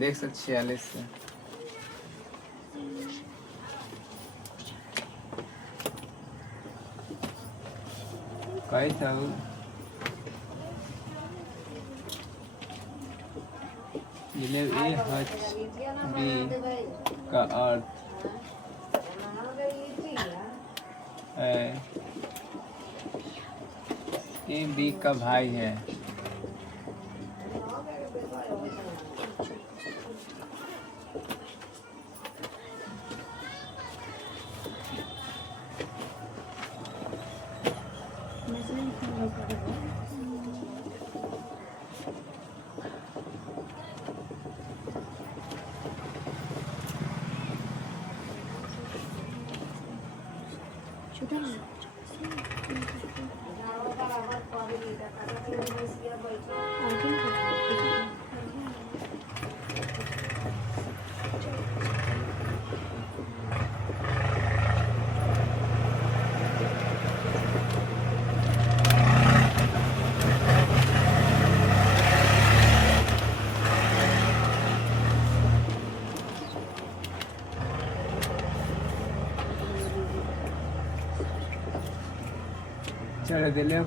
देख सकते 46 से कई था जिले ए हच बी का अर्थ है ए बी का भाई है। चलो दिले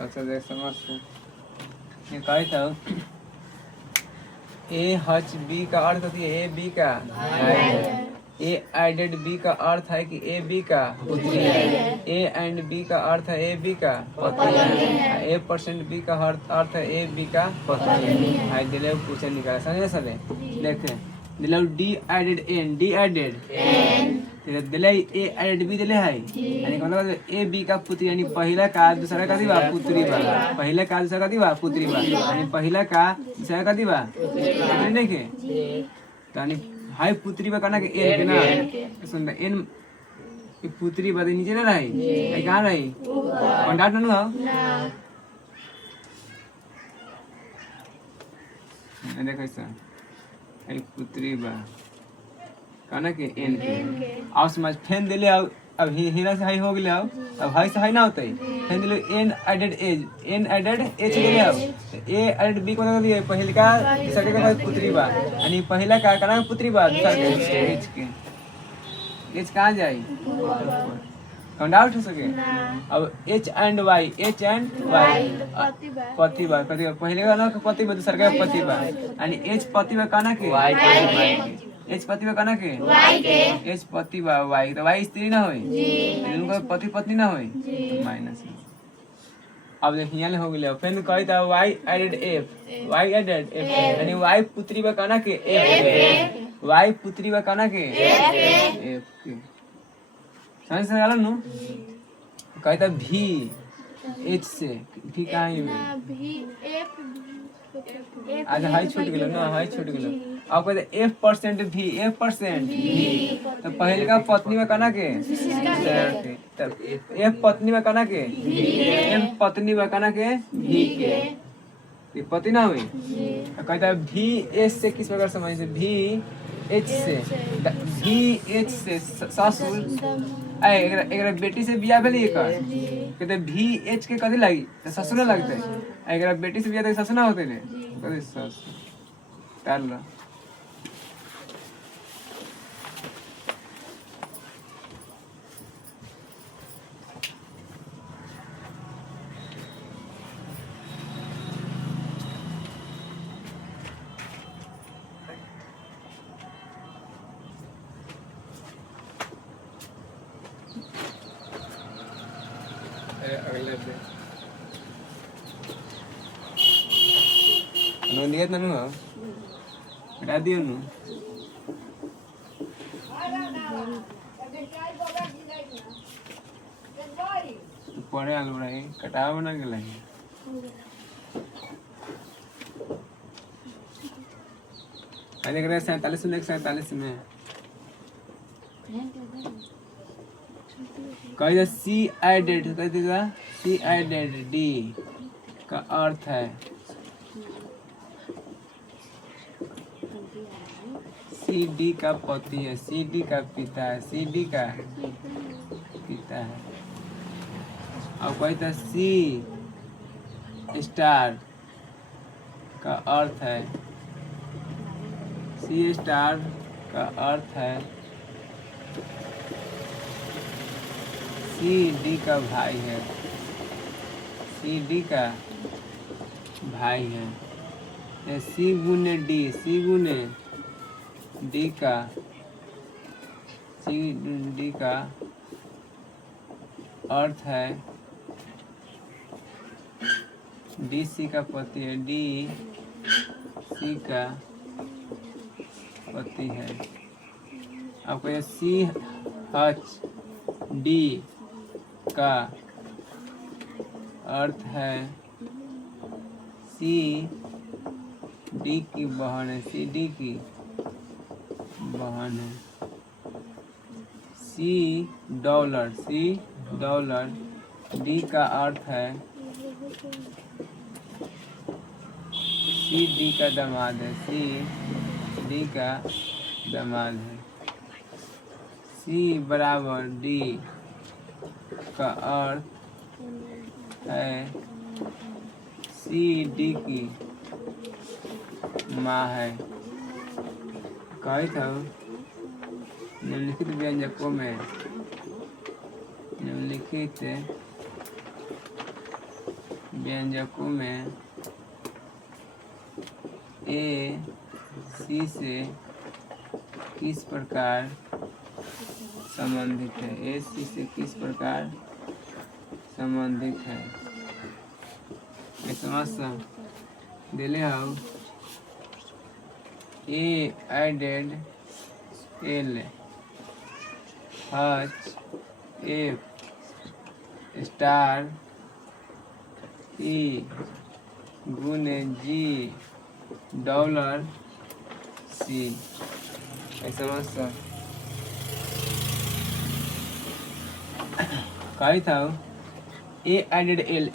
अच्छा देख समझ ये कही था ए हच बी का अर्थ होती है ए बी का ए एडेड बी का अर्थ है कि ए बी का पुत्री है। ए एंड बी का अर्थ है ए बी का पति है। ए परसेंट बी का अर्थ है ए बी का पति है। दिले पूछे निकाला समझे सले देखे दिले D added N D added दिले ए एडेड बी दिले है यानी मतलब ए बी का पुत्री यानी पहला का दूसरा का दिवा पुत्री बा पहला का दूसरा का दिवा पुत्री बा यानी पहला का दूसरा का दिवा पुत्री नहीं के यानी हाई पुत्री बा कहना के एन के ना सुन एन ये पुत्री बा नीचे ना रही ए कहां रही कंडाट न हो ना देखो ऐसा ए पुत्री बा कहना के एन के आओ समझ फैन दिले अब हीरा से हाई हो गया अब हाई से हाई ना होता है फैन दिले एन एडेड एज एन एडेड एच दिले अब ए एडेड बी को लगा दिए पहले का दूसरे का पुत्री बा यानी पहला का कहना पुत्री बा दूसरे के एच के एच कहां जाई कौन डाउट हो सके अब एच एंड वाई पति बा पहले का ना पति बा दूसरे का पति बा यानी एच पति बा कहना के एच पति बा कहना के वाई के एच पति बा वाई तो वाई स्त्री ना होई जी उनका पति पत्नी ना होई जी माइनस अब देखिए यहाँ हो गया फिर कही था Y added F Y added F यानी वाई पुत्री बा कहना के एफ वाई पुत्री बा कहना के एफ के समझ से गलत नु कही था भी एच से भी कहाँ है भी एफ आज हाई छूट गेलो ना हाई छूट गेलो अब कहते F% भी F% भी तो पहले का पत्नी में कहना के तब F पत्नी में कहना के M पत्नी में कहना के भी के ये पति ना हुई कहता है भी एच से किस प्रकार समझ से भी एच से ससुर एक बेटी से बियाह भेली एकर कहते भी एच के कथी लगी तो ससुर लगते एक बेटी से बियाह तो ससुर ना होते ने कथी ससुर ताल अगले दिन नियत ननु हो हटा दियो नु पढ़े आलू रही कटाव ना गेल देख रहे 47 में 47 में कही सी एडेड कह देगा सी एडेड डी का अर्थ है सी डी का पति है सी डी का पिता है सी डी का पिता है और कहता सी स्टार का अर्थ है सी स्टार का अर्थ है सी डी का भाई है सी डी का भाई है सी गुने डी सी गुने डी का सी डी का अर्थ है डी सी का पति है डी सी का पति है आपको ये सी एच डी का अर्थ है सी डी की बहन है सी डी की बहन है सी डॉलर डी का अर्थ है सी डी का दामाद है सी डी का दामाद है सी बराबर डी का अर्थ है सी डी की माँ है कही था निम्नलिखित व्यंजकों में ए सी से किस प्रकार संबंधित है ए सी से किस प्रकार संबंधित है समस्या दिले हम A added L H F star E गुने जी डॉलर सी समस्या कही था ए एडेड एल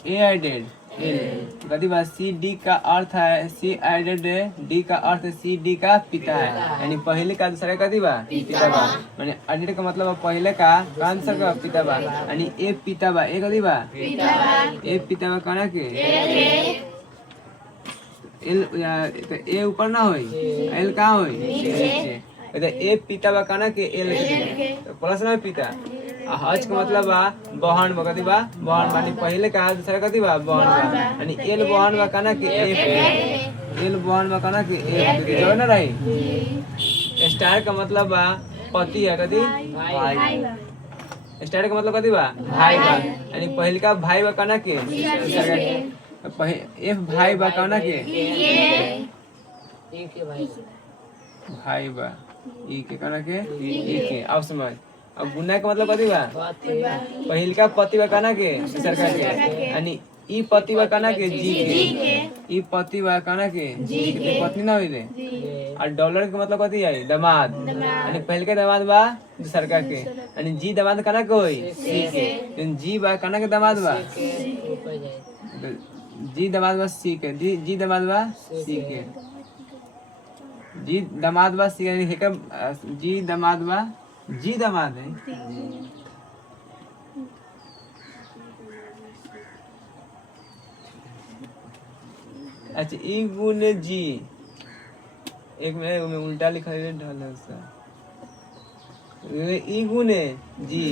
कदी बात सी डी का अर्थ है सी एडेड डी का अर्थ सी डी का पिता है यानी पहले का दूसरा कदी बा पिता बा माने एडेड का मतलब पहले का आंसर का पिता बा यानी ए पिता बा ए कदी बा ए पिता बा कहना के एल तो ए ऊपर ना होई एल कहां होई नीचे तो ए पिता बा कहना के एल प्लस ना पिता हज का मतलब बा बहन बा कदी बा बहन मानी पहले का दूसरा कदी बा बहन बा यानी एल बहन बा कहना के एल बहन बा कहना के जो ना रही स्टार का मतलब बा पति है कदी भाई स्टार का मतलब कदी बा भाई बा यानी पहले का भाई बा कहना के एफ भाई बा कहना के भाई बा ई के कहना के ई के अब समझ अब गुना का मतलब कथी बा पहिल का पति बा कहना के सरकार के यानी ई पति बा कहना के जी के ई पति बा कहना के जी के पत्नी ना होई रे और डॉलर के मतलब कथी है दामाद यानी पहल के दामाद बा सरकार के यानी जी दामाद कहना के होई सी के जी बा कहना के दामाद बा जी दामाद बा सी के जी दामाद बा सी के जी दामाद बा सी यानी जी दामाद बा जी दामाद है अच्छा ई गुने जी एक में उल्टा लिखा है ढाल सा ई गुने जी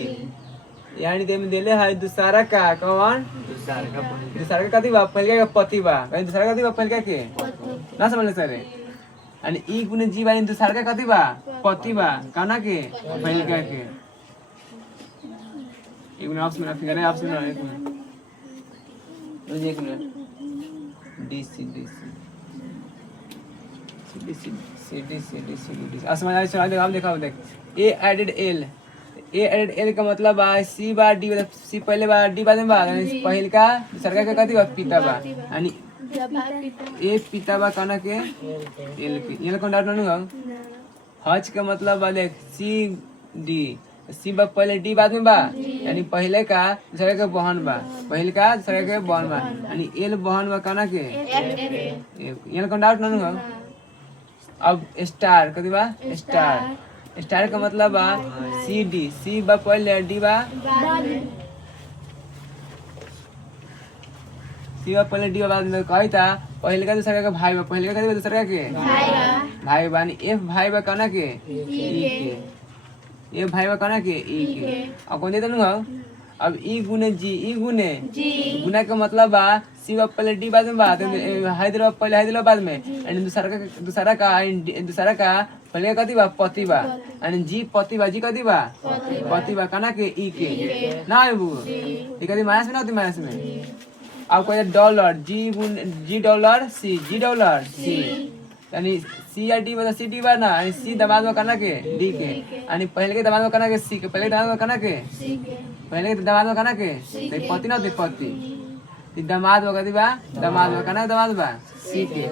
यानी ते में देले है दूसरा का कौन दूसरा का कथी बा पहले का पति बा कहीं दूसरा का कथी बा पहले के ना समझले सर यानी ई गुने जी बा दूसरा का कथी बा पति बा कहना के पहले का के एक मिनट ऑप्शन में फिगर है ऑप्शन में एक minute D C D C C D C C D C D C D C समझ आया चला देख आप देखा देख A added L A add L का मतलब बा सी बा डी मतलब सी पहले बा डी बाद में बा यानी पहिल का दूसरा का कथी बा पिता बा यानी ए पिता बा कहना के एल के एल को डाउट नहीं हो हज का मतलब बा देख सी डी सी बा पहले डी बाद में बा यानी पहले का दूसरे के बहन बा पहले का दूसरे के बहन बा यानी एल बहन बा कहना के एल को डाउट नहीं हो अब स्टार कथी बा स्टार स्टार का मतलब बा सी डी सी बा पहले डी बा सी बा पहले डी बा बाद में कही था पहले का दूसरा का भाई बा पहले का दूसरा के भाई बा एफ भाई बा कहना के ई के ए भाई बा कहना के ई के अब कौन देता नु अब ई गुने जी गुना का मतलब बा सी बा पहले डी बाद में बा हैदराबाद पहले हैदराबाद बाद में एंड दूसरा का पहले कथी बा पति बा एंड जी पति बा जी कथी बा पति बा कहना के ई के ना है वो ई कथी माइनस में ना होती माइनस में अब कोई डॉलर जी डॉलर सी यानी सी या डी मतलब सी डी बा ना यानी सी दमाद में करना के डी के यानी पहले के दमाद में करना के सी के पहले के दमाद में करना के पहले के दमाद में करना के तो पति ना होती पति दमाद में कथी बा दमाद में करना दमाद बा सी के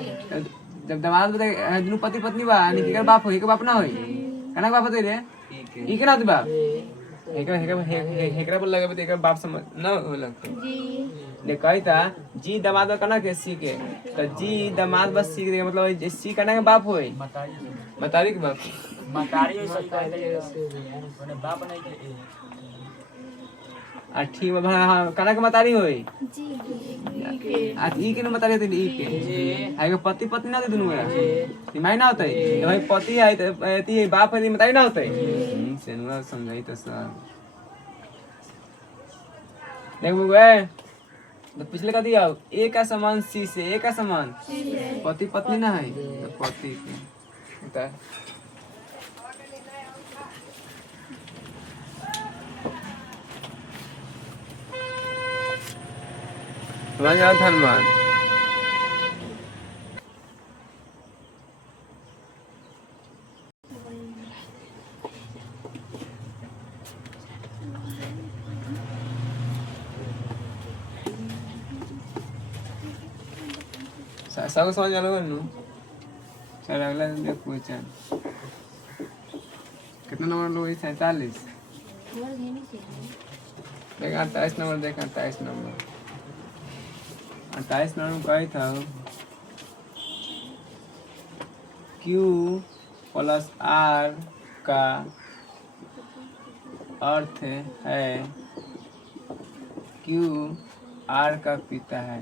जब दमाद में दोनों पति पत्नी बा यानी केकर बाप होई के बाप ना होई कना बाप होते रे ई के ना होती बाप हेकरा बोल लगे तो एकर बाप समझ ना हो लगते ने कही था जी दमाद करना के सी के तो जी दमाद बस सी के मतलब सी करना के बाप होई मतारी के बाप मतारी हो सकता है बाप नहीं के आ ठीक बा हां कना के मतारी होई जी आ ई के न मतारी होती ई के जी आगे पति पत्नी ना दे दुनु जी माय ना होतै भाई पति है तो बाप है मतारी ना होतै से न समझाई तो सब देख बुए तो पिछले का दिया ए का समान सी से ए का समान पति पत्नी ना है तो पति के होता है राजा धनमान सब समझ आ लो चल अगला देख क्वेश्चन कितना नंबर लो 47 देख 28 नंबर देख 28 नंबर 28 नंबर कही था Q प्लस R का अर्थ है Q R का पिता है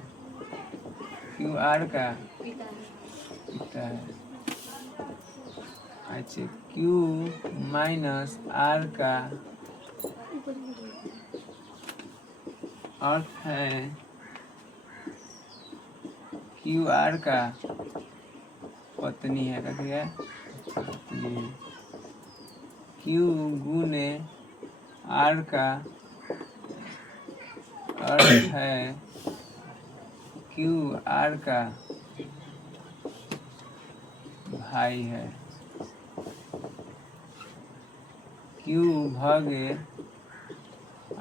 Q R का पिता है अच्छा Q माइनस R का अर्थ है Q R का पत्नी है कहती है पत्नी Q गुने R का अर्थ है Q R का भाई है Q भागे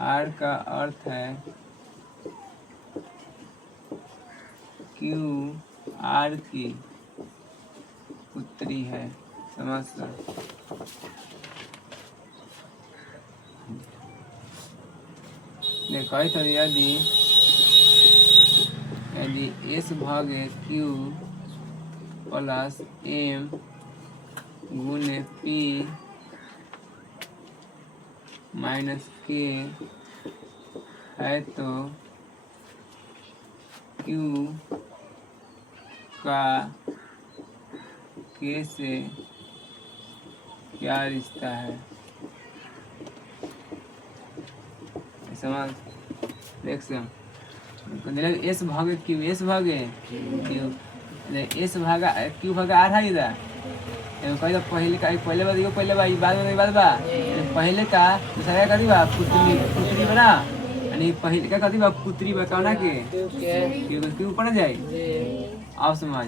R का अर्थ है Q R की पुत्री है समझ देखो तो यदि S भागे Q प्लस M गुने P माइनस K है तो Q का K से क्या रिश्ता है समझ देख से एस भागे क्यू एस भागे क्यू एस भागा क्यू भागा आर है इधर कहीं तो पहले बात ये पहले बात बाद में बात बा पहले का दूसरा का दी बा पुत्री बना यानी पहले का कदी बा पुत्री बा कहना के क्यू ऊपर जाए आप समझ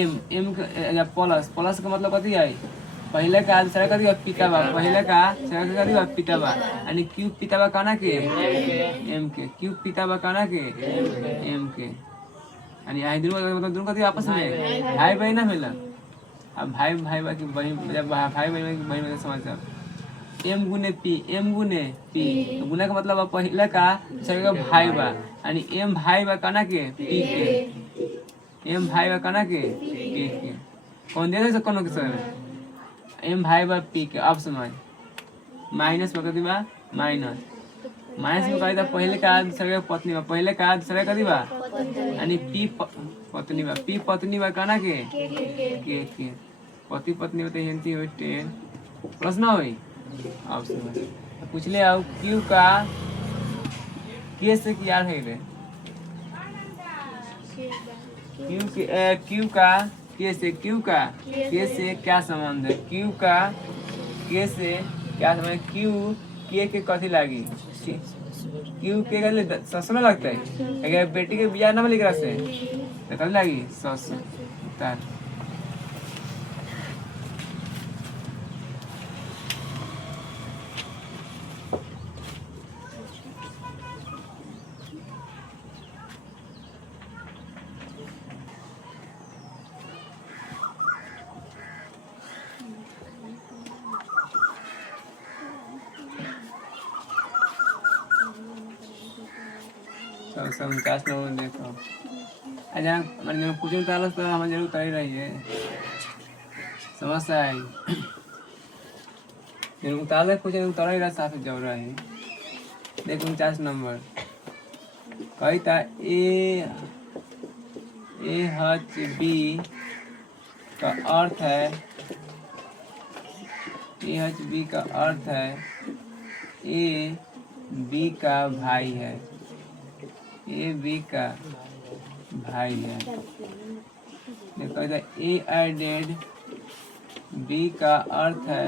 एम एम का प्लस प्लस का मतलब कथी है पहले का दूसरा का दिवा पिता बा पहले का दूसरा का दिवा पिता बा आणि क्यू पिता बा काना के एम के क्यू पिता बा काना के एम के आणि आई दोनों मतलब दोनों का दिवा आपस में भाई बहन ना मिला अब भाई भाई बा की बहन जब भाई बहन की बहन समझ एम गुने पी तो गुना का मतलब पहले का दूसरे का भाई बा आणि एम भाई बा काना के पी के एम भाई बा काना के पी के कौन दे दे कौन के सर एम भाई बा पी के अब समझ माइनस बता दिबा माइनस में कही था पहले का दूसरे का पत्नी बा पहले का दूसरे का दिबा आणि पी पत्नी बा काना के पति पत्नी होते हिंदी हो 10 प्रश्न होई अब समझ पूछ ले आओ क्यू का के से क्या है रे क्यू का के से क्या संबंध है क्यू का के से क्या संबंध क्यू के कथी लागी क्यू के का ससुर लगता है अगर बेटी के बियाह ना लिख रहा से तो कथी लागी ससुर तार सब 49 नंबर देखो अच्छा मैंने जब पूछे ताला तो हमें जरूर कर ही रही है समस्या है जरूर ताला पूछे उतर ही रहा साफ जब रहा है देखो 49 नंबर कही था ए एच बी का अर्थ है एच बी का अर्थ है ए बी का भाई है ए बी का भाई है देखो ए एडेड बी का अर्थ है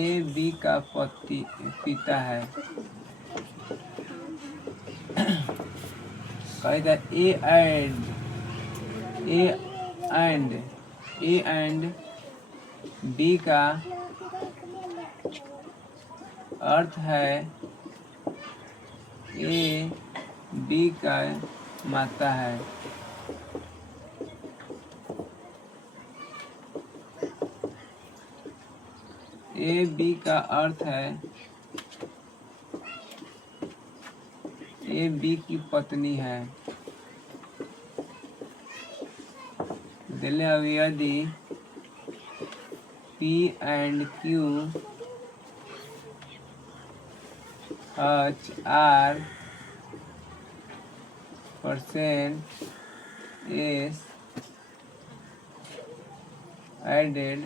ए बी का पिता है कहता ए एंड बी का अर्थ है ए बी का माता है ए बी का अर्थ है ए बी की पत्नी है दिले अब यदि P and Q HR percent is added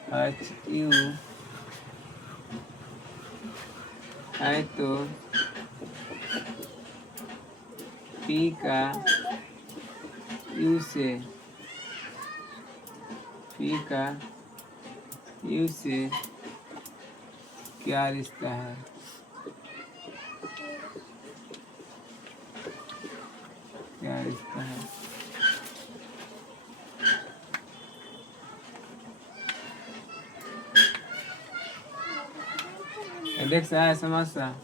THU है तो P का U से पी का यू से क्या रिश्ता है देख सा है समस्या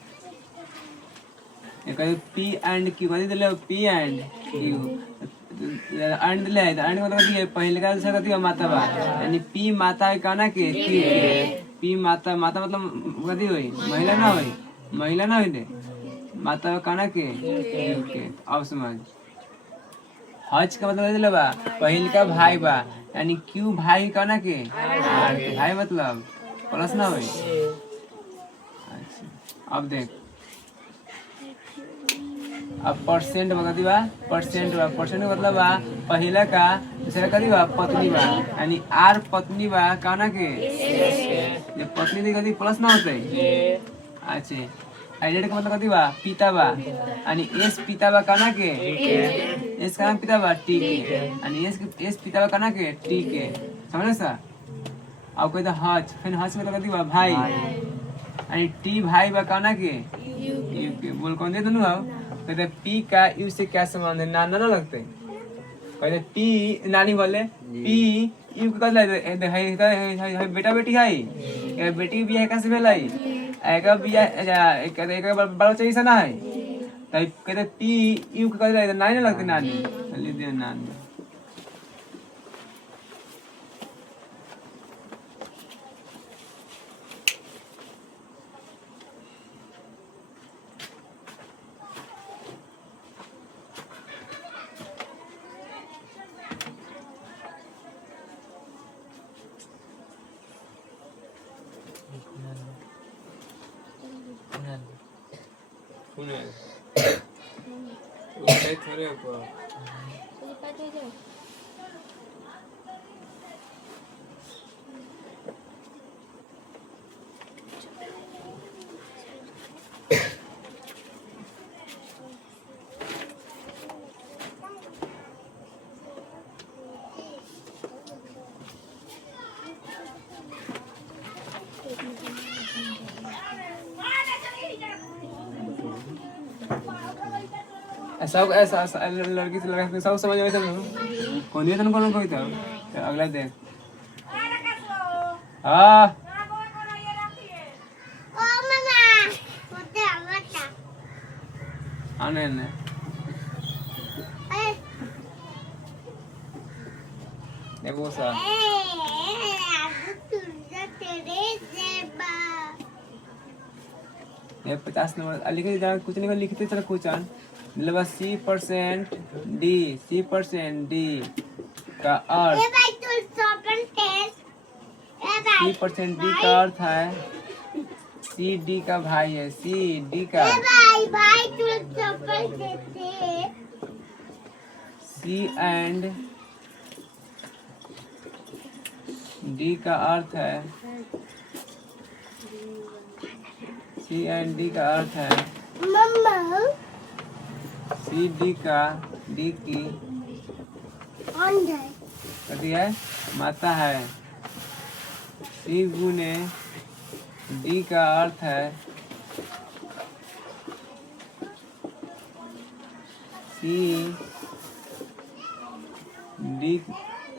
पी एंड क्यू कथी दिले पी एंड क्यू एंड दिले एंड मतलब कथी है पहले का दूसरा कथी है माता बा यानी पी माता है काना के पी माता मतलब कथी होई महिला ना होई दे माता काना के अब समझ हज का मतलब दिले बा पहले का भाई बा यानी क्यू भाई काना के भाई मतलब प्लस ना होई अब देख अब परसेंट बता दी बा परसेंट मतलब बा पहला का दूसरा का दी बा पत्नी बा यानी आर पत्नी बा काना के जब पत्नी दी कदी प्लस ना होते अच्छा एडेड का मतलब कदी बा पिता बा यानी एस पिता बा काना के एस का पिता बा टी के यानी एस पिता बा काना के टी के समझे सा अब कहता हज फिर हज में तो कदी बा भाई आणि टी भाई बा काना के यू के बोल कौन दे दोनों आओ कहते पी का यू से क्या संबंध है नाना ना लगते कहते पी नानी बोले पी यू का है बेटा बेटी है बेटी भी है कैसे भेलाई एक भी एक बड़ा चाहिए सा ना है तब कहते पी यू का नानी ना लगते नानी ले दे नानी थोड़े को सब ऐसा लड़की से लड़का सब समझ में कौन दिया कौन कोई था अगला देख हाँ आने ने देखो सा ये 50 नंबर लिखे जा कुछ नहीं लिखते चलो कुछ आन मतलब C% D का अर्थ C% D का अर्थ है C D का भाई है C D का C and D का अर्थ है C and D का अर्थ है C D का D की कथी है माता है C गुने D का अर्थ है C D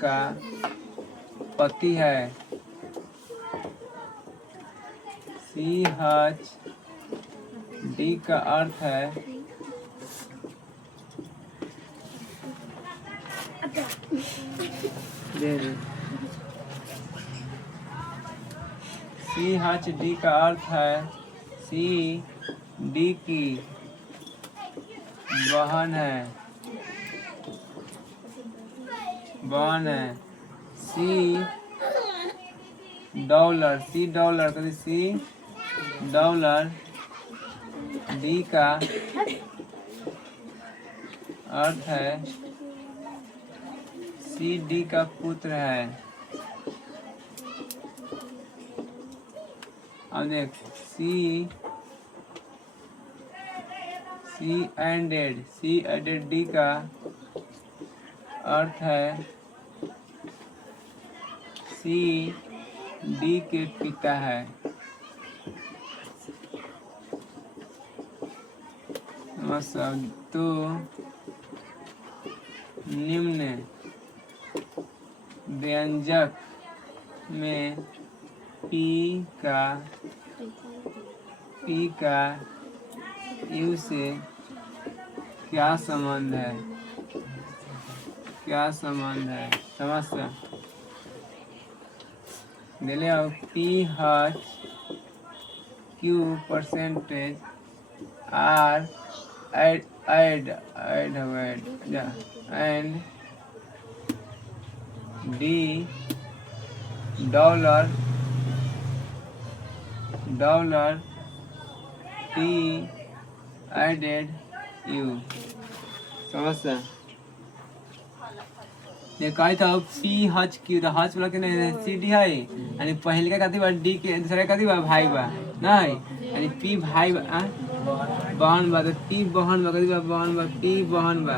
का पति है CH D का अर्थ है CH D का अर्थ है C D की बहन है C डॉलर कभी C डॉलर D का अर्थ है C D का पुत्र है अब देख C added D का अर्थ है C D के पिता है तो निम्न व्यंजक में P का U से क्या संबंध है समस्या दिले आओ PH Q percentage R add and D $, T added U समस्या ये काय था PH Q तो हाच बोला कि नहीं C D है आणि पहिले का कथी बा D के दूसरे कथी बा भाई बा नहीं आणि P भाई बा बहन बा तो P बहन बा कथी बा बहन बा P बहन बा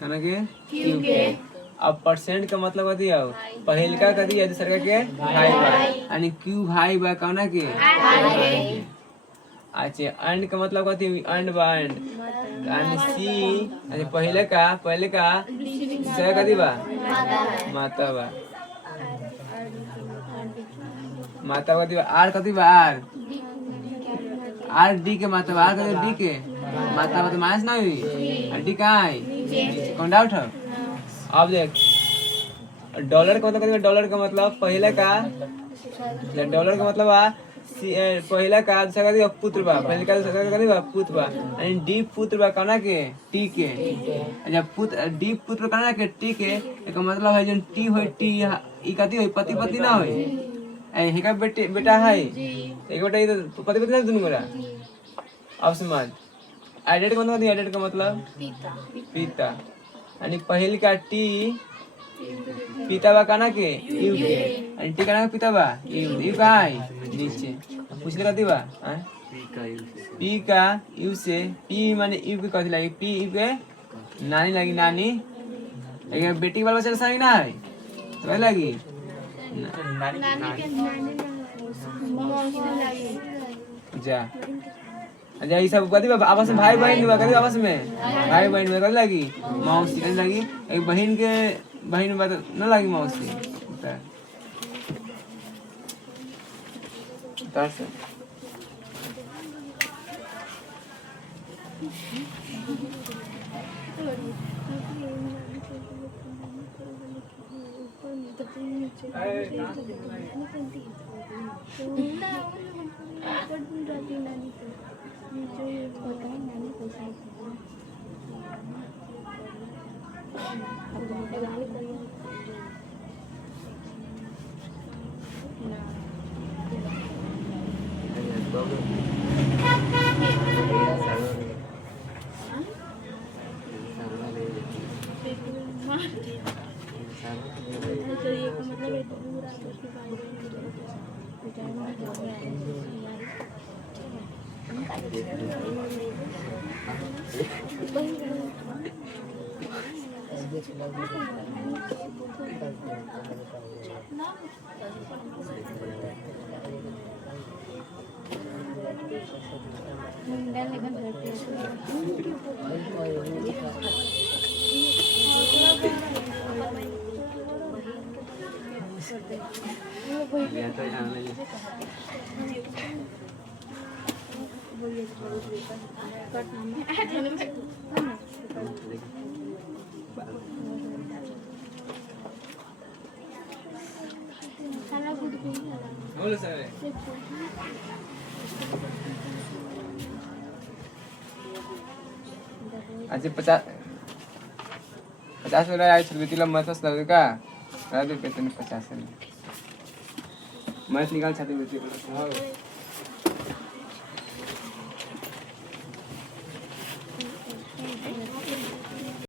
कना के Q के अब परसेंट का मतलब कथी है पहिलका कथी है दूसरा के भाई बा यानी क्यू भाई बा कौना के अच्छा अंड का मतलब कथी अंड बा अंड यानी सी अच्छा पहले का दूसरा कथी बा माता बा माता कथी बा आर कथी बा आर डी के माता बा आर कथी डी के माता बा तो माइनस ना हुई डी कहाँ है कौन डाउट है अब देख डॉलर का मतलब कथी बा डॉलर का मतलब पहले का डॉलर का मतलब बा पहला का दूसरा कथी बा पुत्र बा पहले का दूसरा कथी बा पुत्र बा यानी डी पुत्र बा कना के टी के जब पुत्र डी पुत्र कना के टी के एक मतलब है जन टी होई टी ई कथी होई पति पत्नी ना होई ए हेका बेटा है एक बेटा ई तो पति पत्नी ना दोनों मेरा अब समझ एडेड का मतलब एडेड का मतलब पिता यानी पहले का टी पिता बा कना के यू के यानी टी कना के पिता बा यू कहाँ है नीचे पूछने का दिवा पी का यू से पी माने यू के कथी लगी पी यू के नानी लगी नानी लेकिन बेटी वाला बच्चा सही ना है तो लगी जा अच्छा ये सब कथी आपस में भाई बहन कथी आपस में भाई बहन में कथी लगी मौसी कथी लगी एक बहन के बहन बात न लगी मौसी बोलो सर अच्छा 50 वाला आई छलबीतीला मत लगे का करा दे पे 50 में मत निकाल छाती में